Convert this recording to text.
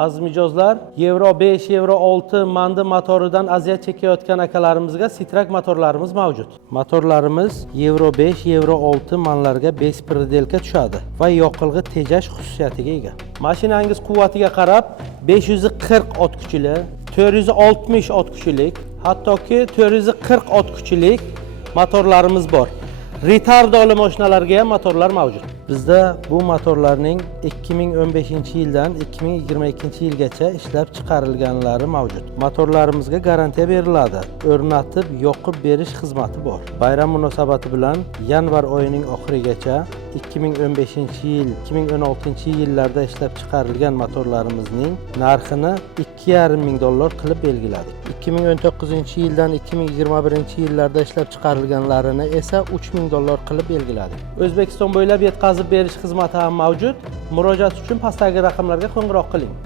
Aziz mijozlar, Euro 5, Euro 6 mandi motoridan aziyat chekayotgan akalarimizga Sitrak motorlarimiz mavjud. Motorlarimiz Euro 5, Euro 6 manlarga bespredelka tushadi va yoqilg'i tejash xususiyatiga ega. Mashinangiz quvvatiga qarab 540 ot kuchli, 460 ot kuchlik, hattoki 440 ot kuchlik motorlarimiz bor. Retardoli mashinalarga ham motorlar mavjud. Bizda bu motorlarning 2015-yildan 2022-yilgacha ishlab chiqarilganlari mavjud. Motorlarimizga garantiya beriladi. O'rnatib, yoqib berish xizmati bor. Bayram munosabati bilan yanvar oyining oxirigacha 2015-yil, 2016-yillarda ishlab chiqarilgan motorlarimizning narxini $2,500 qilib belgiladik. 2019-yildan 2021-yillarda ishlab chiqarilganlarini esa $3,000 qilib belgiladik. O'zbekiston bo'ylab yetkazib berish xizmati ham mavjud. Murojaat uchun pastdagi raqamlarga qo'ng'iroq qiling.